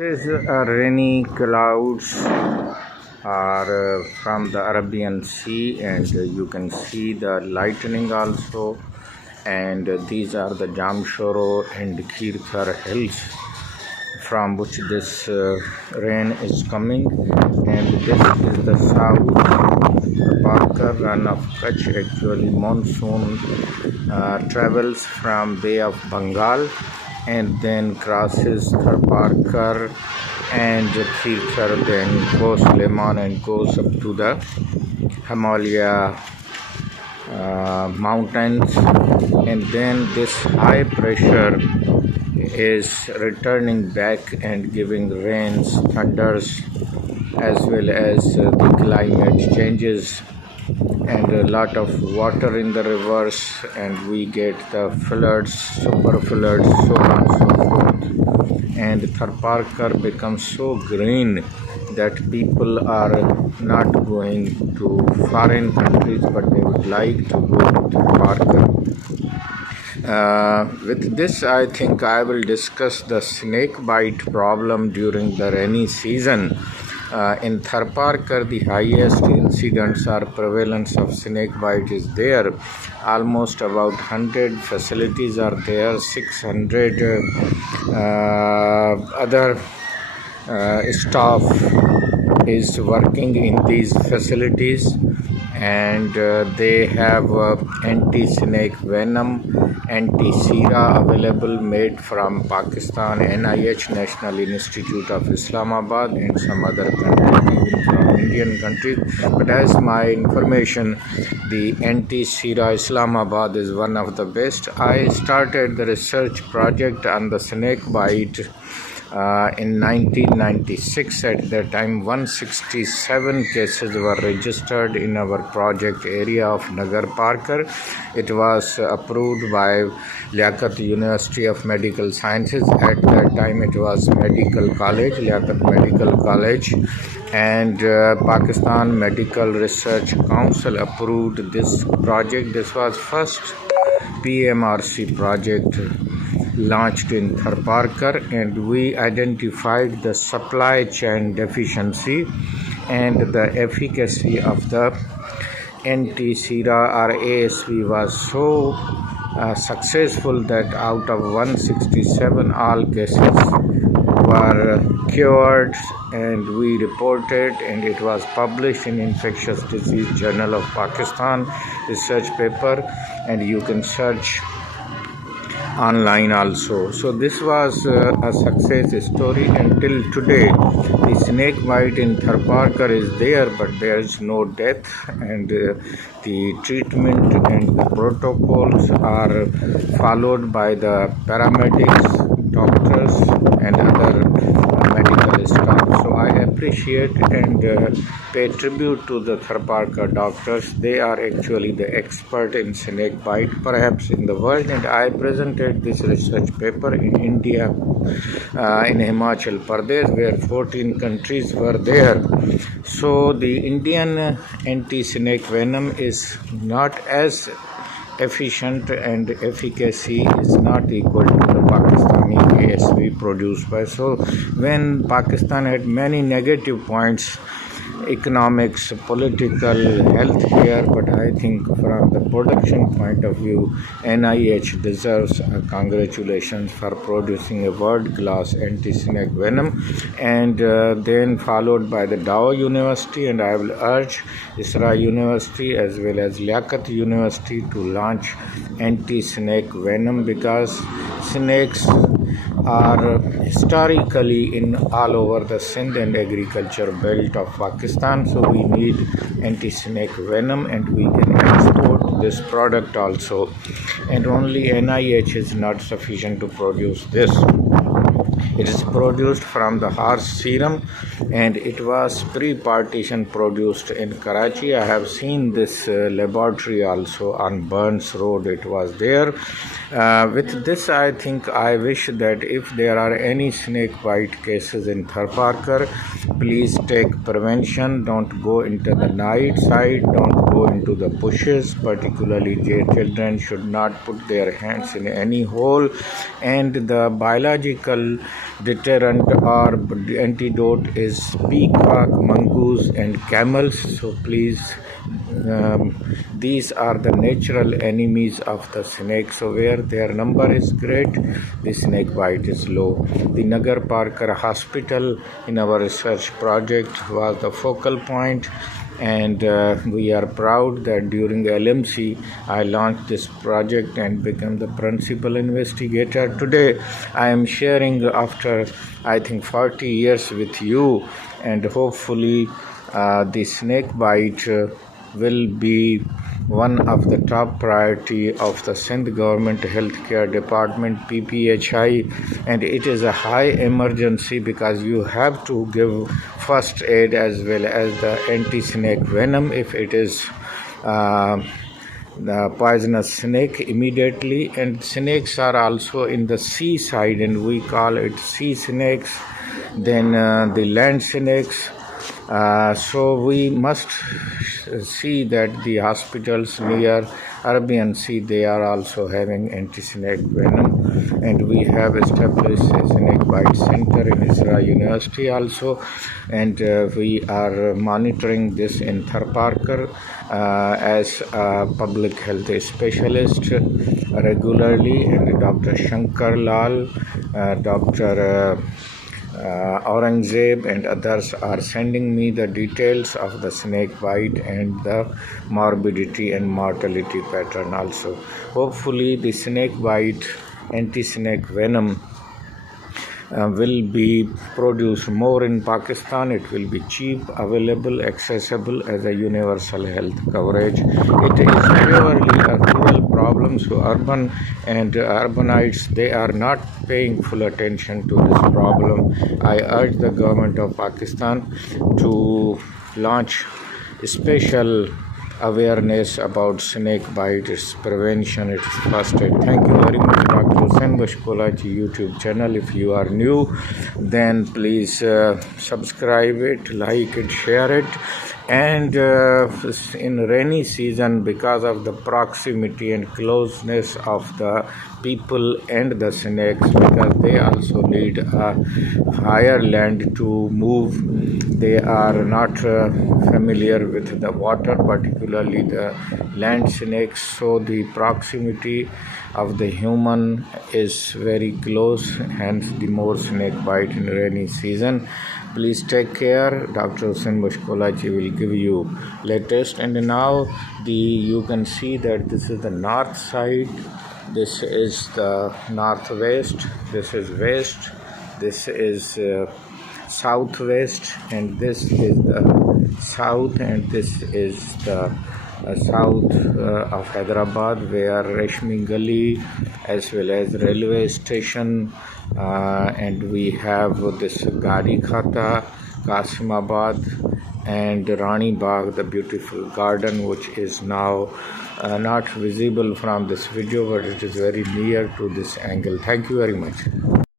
This is rainy clouds are from the Arabian Sea, and you can see the lightning also. And these are the Jamshoro and Kirthar hills from which this rain is coming. And this is the south Parker run of Kutch. Actually, monsoon travels from Bay of Bengal and then crosses Tharparkar and Kirthar, then goes Lemon and goes up to the Himalaya mountains, and then this high pressure is returning back and giving rains, thunders, as well as the climate changes and a lot of water in the rivers, and we get the floods, super floods, so on and so forth. And Tharparkar becomes so green that people are not going to foreign countries, but they would like to go to Tharparkar. With this, I think I will discuss the snake bite problem during the rainy season. In Tharparkar, the highest incidents or prevalence of snake bite is there. Almost about 100 facilities are there, 600 other staff is working in these facilities, and they have anti-snake venom, anti-Sera available, made from Pakistan, NIH, National Institute of Islamabad, and some other countries, even from Indian countries. But as my information, the anti-Sera Islamabad is one of the best. I started the research project on the snake bite in 1996. At that time, 167 cases were registered in our project area of Nagar Parker. It was approved by Liaquat University of Medical Sciences. At that time, it was Medical College, Liaquat Medical College, and Pakistan Medical Research Council approved this project. This was first PMRC project launched in Tharparkar, and we identified the supply chain deficiency and the efficacy of the anti-Sera or ASV was so successful that out of 167, all cases were cured, and we reported, and it was published in Infectious Disease Journal of Pakistan research paper, and you can search online also. So this was a success story until today. The snake bite in Tharparkar is there, but there is no death, and the treatment and the protocols are followed by the paramedics, doctors, and other medical staff. So I appreciate and pay tribute to the Tharparkar doctors. They are actually the expert in snake bite, perhaps in the world, and I presented this research paper in India, in Himachal Pradesh, where 14 countries were there. So the Indian anti-snake venom is not as efficient, and efficacy is not equal to the Pakistani ASV produced by. So when Pakistan had many negative points, economics, political, healthcare, but I think from the production point of view, NIH deserves congratulations for producing a world-class anti-snake venom, and then followed by the Dow University, and I will urge ISRA University as well as Liaquat University to launch anti-snake venom, because snakes are historically in all over the Sindh and agriculture belt of Pakistan. So we need anti-snake venom, and we can export this product also, and only NIH is not sufficient to produce this. It is produced from the horse serum, and it was pre-partition produced in Karachi. I have seen this laboratory also on Burns Road. It was there. With this, I think I wish that if there are any snake bite cases in Tharparkar, please take prevention. Don't go into the night side. Don't go into the bushes. Particularly, children should not put their hands in any hole. And the biological deterrent or antidote is peacock, mongoose, and camels. So please, these are the natural enemies of the snake. So where their number is great, the snake bite is low. The Nagar Parker Hospital in our research project was the focal point, and we are proud that during LMC I launched this project and became the principal investigator. Today I am sharing after I think 40 years with you, and hopefully the snake bite will be one of the top priority of the Sindh Government Healthcare Department, PPHI, and it is a high emergency because you have to give first aid as well as the anti-snake venom if it is the poisonous snake immediately. And snakes are also in the seaside, and we call it sea snakes, then the land snakes. So we must see that the hospitals near Arabian Sea, they are also having anti-snake venom, and we have established a snake bite center in Isra University also, and we are monitoring this in Tharparkar as a public health specialist regularly, and Dr. Shankar Lal, Dr. Aurangzeb and others are sending me the details of the snake bite and the morbidity and mortality pattern also. Hopefully the snake bite anti-snake venom will be produced more in Pakistan. It will be cheap, available, accessible as a universal health coverage. It is purely a rural problem, so urban and urbanites, they are not paying full attention to this problem. I urge the government of Pakistan to launch special awareness about snake bite, its prevention, its first aid. Thank you very much, Dr. Senbush Kolachi YouTube channel. If you are new, then please subscribe it, like it, share it. And in rainy season, because of the proximity and closeness of the people and the snakes, because they also need a higher land to move, they are not familiar with the water, particularly the land snakes, so the proximity of the human is very close, hence the more snake bite in rainy season. Please take care. Dr. Senbush Kolachi will give you latest. And now you can see that this is the north side, this is the northwest, this is west, this is southwest, and this is the south, and this is the south of Hyderabad, where Reshmi Gali as well as railway station, and we have this Gari Khata, Qasimabad, and Rani Bagh, the beautiful garden, which is now not visible from this video, but it is very near to this angle. Thank you very much.